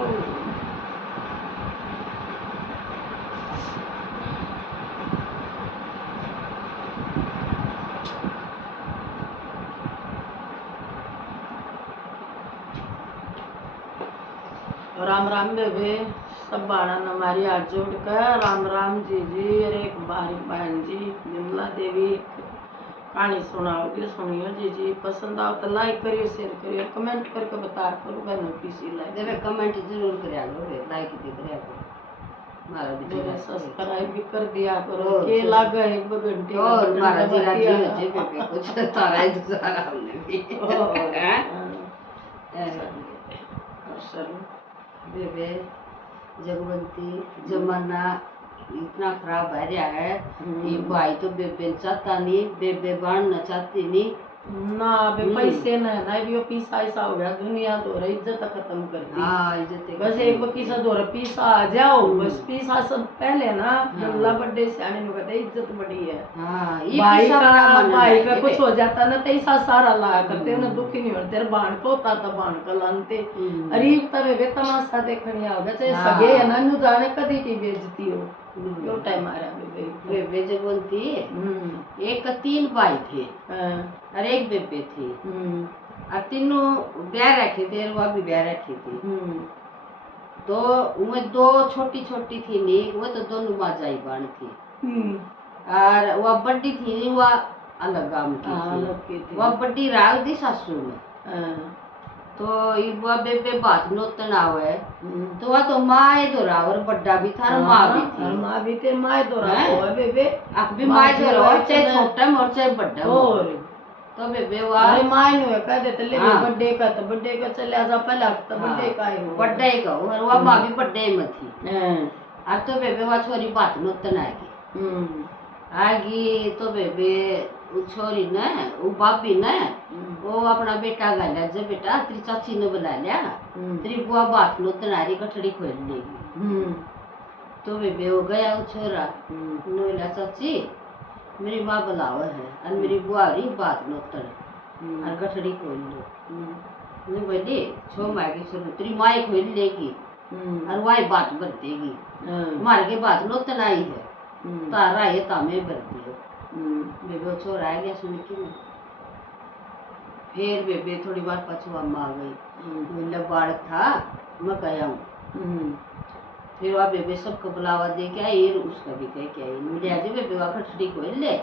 राम राम बेबे, सब बाणा हमारी हाथ जोड़ कर राम राम जी। अरे एक बारी बहन जी विमला देवी कहानी सुनाओगे, सुनियो जी। पसंद आओ तो लाइक करियो, शेयर करियो, कमेंट करके बता करो बहनों किसी लाइक जब कमेंट जरूर करिया करो, लाइक भी करिया करो, मारा भी मेरा जरा सब्सक्राइब भी कर दिया करो। के लागे एक घंटे और मारा जी राजी हो जे पे कुछ तारा है सारा हमने भी बेबे जगवंती जमाना इतना खराब है रहा है। ये भाई तो बेबे चाहता नहीं, बेबे बनना चाहती नहीं ना बे पैसे न ना भी वो पीसा ऐसा हो गया, दुनिया दो रही इज्जत खत्म कर दी। हाँ इज्जत बस एक पीसा दो रहा पीसा आ जाओ, बस पीसा सब पहले ना जमला बर्थडे से आने में कहते इज्जत बड़ी है। भाई का कुछ हो जाता ना तो ऐसा सारा ला करते उन्हें दुखी नहीं होते, बाण को होता था बाण का लानते। अरे तब वे तमाशा देखने आ गया चाहे सगे है ना नु जाने कदी की बेइज्जती हो यो टाइम आ रहा बेबे जगवंती एक का 3 भाई थे और एक बेबे थी और तीनों ब्याह रखे थे और वह भी ब्याह रखी थी। तो वो 2 छोटी छोटी थी नहीं, वो तो दोनों माजाई बाण थी और वह बड़ी थी नहीं, वह अलग गांव की थी। वह बड़ी राग दी सासू में। तो वह बेबे बात नोतन आवे तो वह तो माँ दोरा और बड्डा भी था और माँ भी थी। माँ भी थे माँ दोरा है बेबे, अब भी माँ दोरा और चाहे छोटा और चाहे बड्डा और तो बेबे वह अरे माँ ने कह देते ले बड्डे का तो बड्डे का चले आजा पहले तो बड्डे का ही हो बड्डे का और वह माँ भी बड्डे में थी। और तो बेबे वह छोरी बात नोतन आगी तो बेबे छोरी ने वो भाभी ने वो अपना बेटा गाला जब बेटा तेरी चाची ने बुला लिया तेरी बुआ बात नो तनारी कठड़ी खोल लेगी। तो बेबे हो गया वो छोरा नोला चाची मेरी माँ बुलावा है और मेरी बुआ रही बात नो तन और कठड़ी खोल लो। मैं बोली छो माँ की सुनो तेरी माँ खोल लेगी और वही बात बरतेगी, मार के बात नो तनाई है तारा ये तामे बरती है। बेबे छोरा आ गया सुन के फिर बेबे थोड़ी बार पछुआ आ गई मेरा बालक था मैं कह आऊँ। फिर वह बेबे सबको बुलावा दे के आई उसका भी कह के आई मुझे आज बेबे वह खटड़ी को ले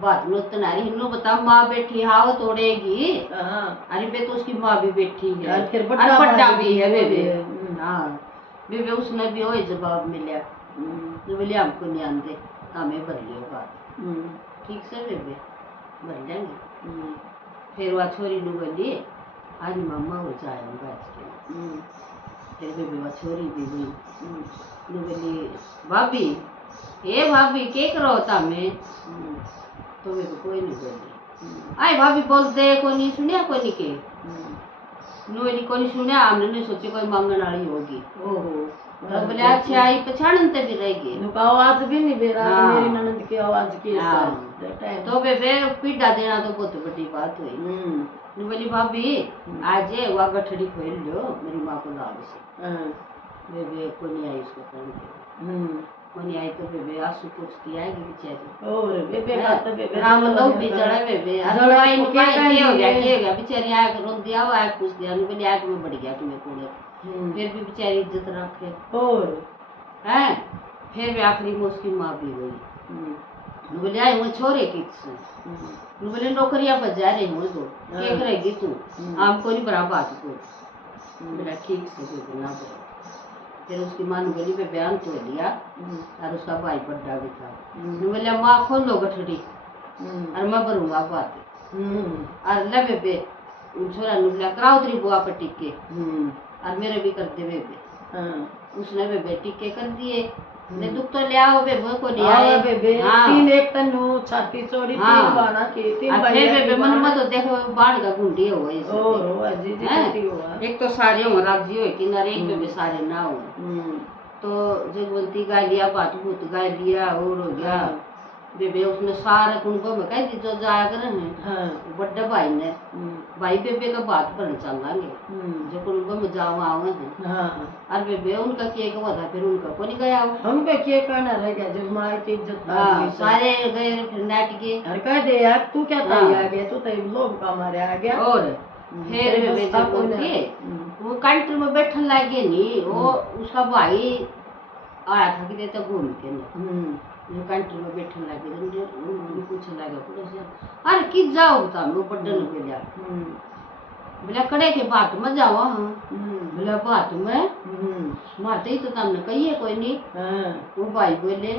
बात नो तनारी हिन्नो बता माँ बैठी हाँ वो तोड़ेगी। अरे बे तो उसकी माँ भी बैठी है फिर बड्डा भी है बेबे। हाँ बेबे उसने भी वही जवाब मिला तो बोले हमको नहीं आते हमें भर लियो बात ठीक से बेबे भर लेंगे। फिर वह छोरी ने बोली आज मामा हो जाएगा आज के। फिर बेबे वह छोरी भी गई बोली भाभी ये भाभी के करो तमें तो बेबे कोई नहीं बोली आई भाभी बोलते कोई नहीं सुनिया कोई नहीं के नोली कोई नहीं सुनिया हमने नहीं सोची कोई मांगने वाली होगी। तो बोले अच्छा आई पछाड़ते भी रहेगी आवाज भी नहीं दे रहा मेरी ननद की आवाज की तो बेबे पीड़ा देना तो बहुत बड़ी बात हुई। बोली भाभी आज वह गठड़ी खोल लो मेरी माँ को लाभ से। बेबे को नहीं आई उसको कौन को नहीं आई तो बेबे आंसू पूछती आएगी बेचारी और बेबे का तो बेबे राम लोग भी जड़ा बेबे जड़ाई को क्या हो गया बेचारी आया रो दिया वो आया पूछ दिया बोली आग में बढ़ गया तुम्हें कोड़े फिर भी बेचारी इज्जत रखे और हैं। फिर भी आखिरी में उसकी माँ भी गई बोले आई वो छोरे की बोले नौकरियां पर जा रही हूँ तो क्या करेगी तू हमको नहीं बराबर बात को मेरा ठीक से ना बोला। फिर उसकी माँ ने बोली बयान तो लिया और उसका भाई बड्डा भी था बोले माँ खोल लो गठड़ी और मैं भरूंगा बात और ले बेबे छोरा ने बोला कराओ तेरी बुआ पर टिक्के और मेरे भी कर दे बेबे। उसने बेबे टिक्के कर दिए ने दुख तो ले आओ बेबे को ले आए बेबे तीन एक तनु छाती चोरी तीन बाणा के तीन भाई बेबे मन मत तो देखो बाण का गुंडी हो इसे ओ अजी जी छोटी हुआ एक तो सारे हो राजी हो कि ना एक बेबे सारे ना हो तो जगवंती गा लिया बात भूत गा लिया और हो गया बेबे उसने सारा कुंभों में कह दी जो जाया करे हैं बड़े भाई ने भाई बेबे का बात पर चल लांगे जो कुंभों में जाओ आओगे हैं और बेबे उनका केक हुआ था फिर उनका को नहीं गया उनका केक करना रह गया जब माँ की इज्जत सारे गए फिर नेट के अरे कह दे यार तू क्या था आ गया तू तो लोग का मारे आ गया और फिर बेबे जब वो कंट्री में बैठन लगे नहीं वो उसका भाई आया था कि देता घूम के जो कंट्री में बैठन लगे मुझे पूछने लगा पड़ोसी अरे किस जाओ बता मैं पढ़ने के लिए बोला कड़े के बात में जाओ बोला बात में मारते ही तो तुमने कही कोई नहीं वो भाई बोले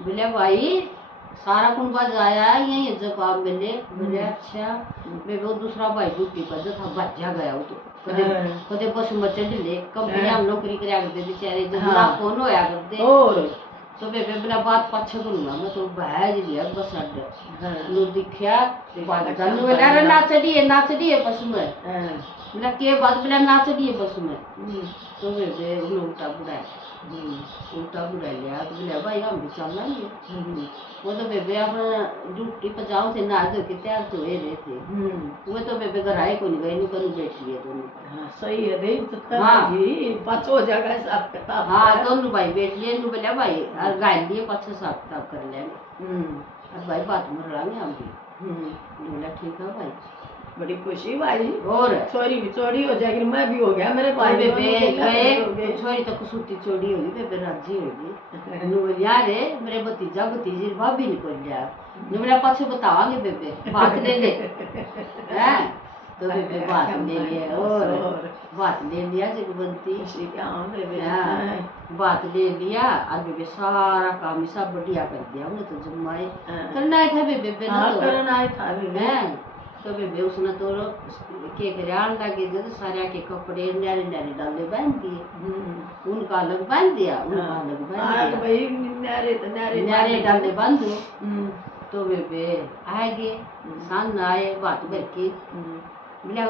बोले भाई सारा कुंबा जाया यही जवाब मिले बोले अच्छा मैं वो दूसरा भाई ड्यूटी पर जो था भज्जा गया वो तो कदे बस में चढ़ ले कंपनी हम नौकरी करया करते बेचारे जब ना फोन होया करते और तो बेबे बोला बात पाछे करूंगा मैं तो बहज लिया बस अड्डा लो दिखया बात करने वाला रे नाच दिए बस में बोला के बात बोला नाच दिए बस में तो बेबे उल्टा बुढ़ा लिया तो बोला भाई हम भी चल लेंगे वो तो बेबे अपना ड्यूटी पर जाओ थे ना धो के तैयार तो रहे थे वो तो बेबे घर आए को नहीं गए नहीं कहीं बैठ लिए दोनों सही है दे पाँचों जगह हिसाब किताब दोनों भाई बैठ लिए नु बोला भाई और गाय लिए पाँच हिसाब किताब कर लेंगे और भाई बात में रड़ांगे हम भी बोला ठीक है भाई बड़ी खुशी भाई और छोरी भी चोरी हो जाएगी मैं भी हो गया मेरे भाई छोरी तो कुसूती चोरी होगी बेबे राजी होगी यार मेरे भतीजा भतीजी भाभी निकल गया बोला पाछे बतावांगे बेबे बात ले ले तो बेबे बात ले लिया और बात ले लिया जगबंती बात ले लिया और बेबे सारा काम सब बढ़िया कर दिया उन्हें तो जमाए करना था बेबे करना था बेबे तो बेबे उसने तो के करान लगे जो सारे के कपड़े न्यारे न्यारे डाले बांध दिए उनका अलग बांध दिया उनका अलग बांध दिया भाई न्यारे डाले बांधो तो बेबे आगे सान आए बात करके बोला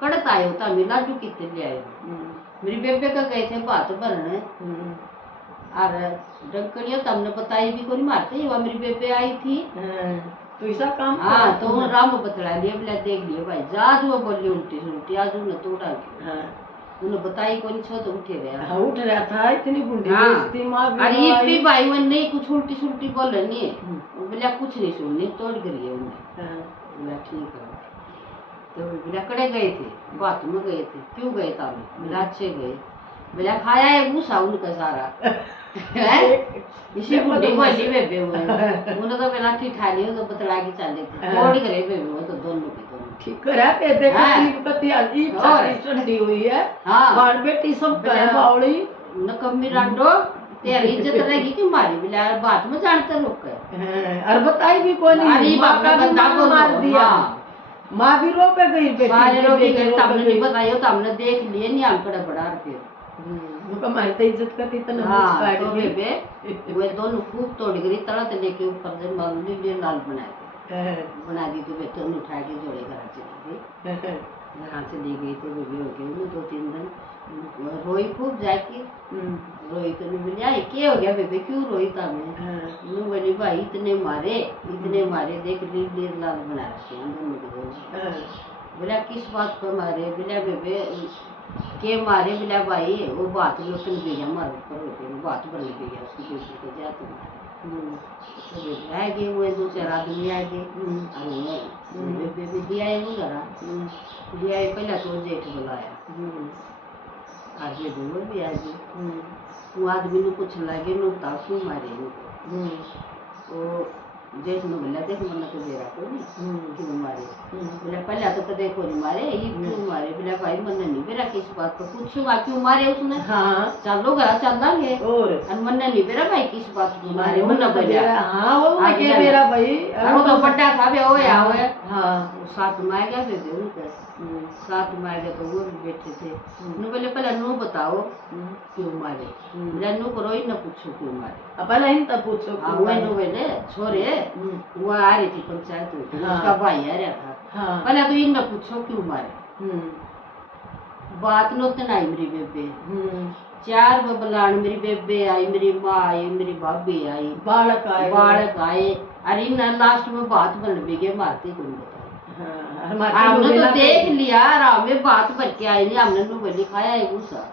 कड़त आए होता मैं लाडू कितने ले आए मेरी बेबे का गए थे बात भरने और डंकड़िया तुमने बताई भी कोई मारते ही मेरी बेबे आई थी तो ऐसा काम तो राम बतला लिया बोला देख लिया भाई आज वो बोली उल्टी सुल्टी आज उन्हें तोड़ा उन्हें बताई कौन छो तो उठे गया उठ रहा था इतनी बुढ़ी अरे भाई वो नहीं कुछ उल्टी सुल्टी बोल नहीं बोला कुछ नहीं सुननी तोड़ करिए उन्हें बोला ठीक है तो बोला कड़े गए थे बात में गए थे क्यों गए थे बोला अच्छे गए बोला खाया है भूसा उनका सारा इसी बुढ़ी बोली बेबे उन्हें तो पहला ठीक ठा लिया तो बतला के चले थे तोड़ करे बेबे वो तो दोनों की दोनों ठीक करा बेबे की पति आजी ठंडी हुई है बाल बेटी सब का बावड़ी नकम्मी रांडो तेरी इज्जत रहेगी कि मारी बिला बात में जानते लोग और बताई भी कोई नहीं बाप का बंदा को मार दिया माँ भी रो पे गई बेटी सारे रो के गए तुमने नहीं बताया तो हमने देख लिए नहीं हम कड़ा बड़ा फिर उनका मारते इज्जत करती तना हाँ तो बेबे वो दोनों खूब तोड़ गई तड़त लेके ऊपर से मालूम लिए लाल बना दी तो बेटे उन्हें उठा के जोड़े घर चली गई घर चली गई तो बेबे हो गई 2-3 दिन रोई खूब जाके रोई तो नहीं बोली आई क्या हो गया बेबे क्यों रोई था मैं बोली भाई इतने मारे देख लीर लाल बना रखे दोनों के बोला किस बात पर मारे बोला बेबे के मारे बोला भाई वो बात लोटन गई मार ऊपर होते बात बन गई उसकी बेटी को जाते तो बेबे आ गए वो 2-4 आदमी आ गए बेबे दिया है वो जरा दिया है पहला तो जेठ बुलाया आज बेबे वो भी आ गई वो आदमी ने कुछ लगे नो ता क्यों मारे वो जेठ ने बोला देख मन तो देरा को नहीं क्यों मारे बोला पहले तो कदे को नहीं मारे ये क्यों मारे बोला भाई मन नहीं बेरा किस बात पर पूछूंगा क्यों मारे उसने चलो घर चल लेंगे और मन नहीं बेरा भाई किस बात को मारे मन बोला हां वो के मेरा भाई वो तो बड़ा था बे ओए आओए हां साथ में आ गया बेबे उनके साथ में आ गया तो वो भी बैठे थे नु बोले पहले नु बताओ क्यों मारे बोला नु करो ही न पूछो क्यों मारे पहले इन तब पूछो वो नु बोले छोरे वो आ रही थी पंचायत में उसका भाई आ रहा था पहले तो इन न पूछो क्यों मारे बात नो तो नहीं मेरी बेबे 4 बबलान, मेरी बेबे आई, मेरी माँ आई, मेरी भाभी आई, बालक आए। अरे ना लास्ट में बात बन भी गई, मारती कोई बताई। हाँ, हमने तो देख लिया आराम में, बात भर के आई नहीं, हमने नु बोली खाया है गुस्सा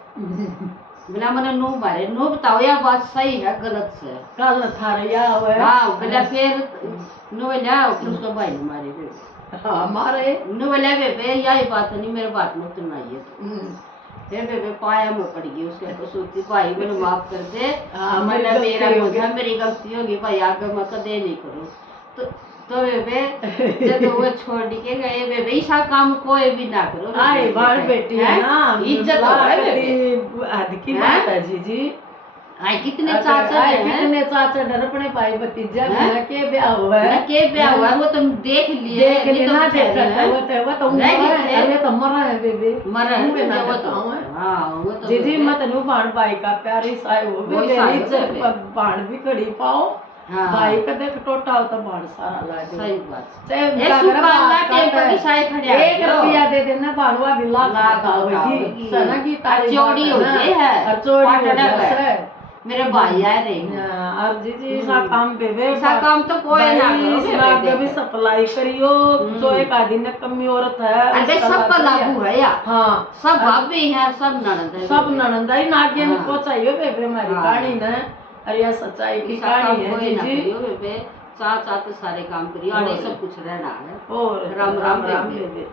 बिना मैंने नो मारे, नो बताओ या बात सही है गलत से, कल था या हुआ हाँ बोला फिर नो बोला फिर उसका भाई ने मारे फिर मारे नो बोला बेबे यही बात नहीं, मेरे बात में तुम आई है। फिर बेबे पाया में पड़ गई उसके, तो सोचती भाई मैंने माफ कर दे, मैंने मेरी गलती होगी भाई, आगे मैं कदे नहीं करूँ। तो बेबे जब वो छोड़ के गए, बेबे ऐसा काम कोई भी ना करो, आए बार बेटी है ना, इज्जत हो हद की बात है जी। आए कितने चाचा हैं, कितने चाचा डर अपने भाई भतीजा ना के ब्याह हुआ है, ना के ब्याह हुआ वो तुम देख लिए ना देखा वो तो मरा है बेबे, मरा है ना वो तो हां वो तो जी मत नु भाण भाई का प्यार ही साय हो बेबे, इज्जत भाण भी खड़ी पाओ, भाई का देख टोटा हो तो भाण सारा ला दे। सही बात एक रुपया दे देना भाणवा भी लाख होगी सना की चोरी हो जे है, चोरी हो मेरे भाई आ रहे और जी सा काम बेबे, सा काम तो कोई ना करो बेबे भी सप्लाई करियो, जो एक आदि ने कमी औरत है अरे सब पर लागू है या हाँ सब भाभी है, सब ननद है नागे में को चाहिए बेबे, हमारी कहानी ना अरे यह सच्चाई की कहानी है जी बेबे, साथ साथ सारे काम करियो और ये सब कुछ रहना है। और राम राम बेबे।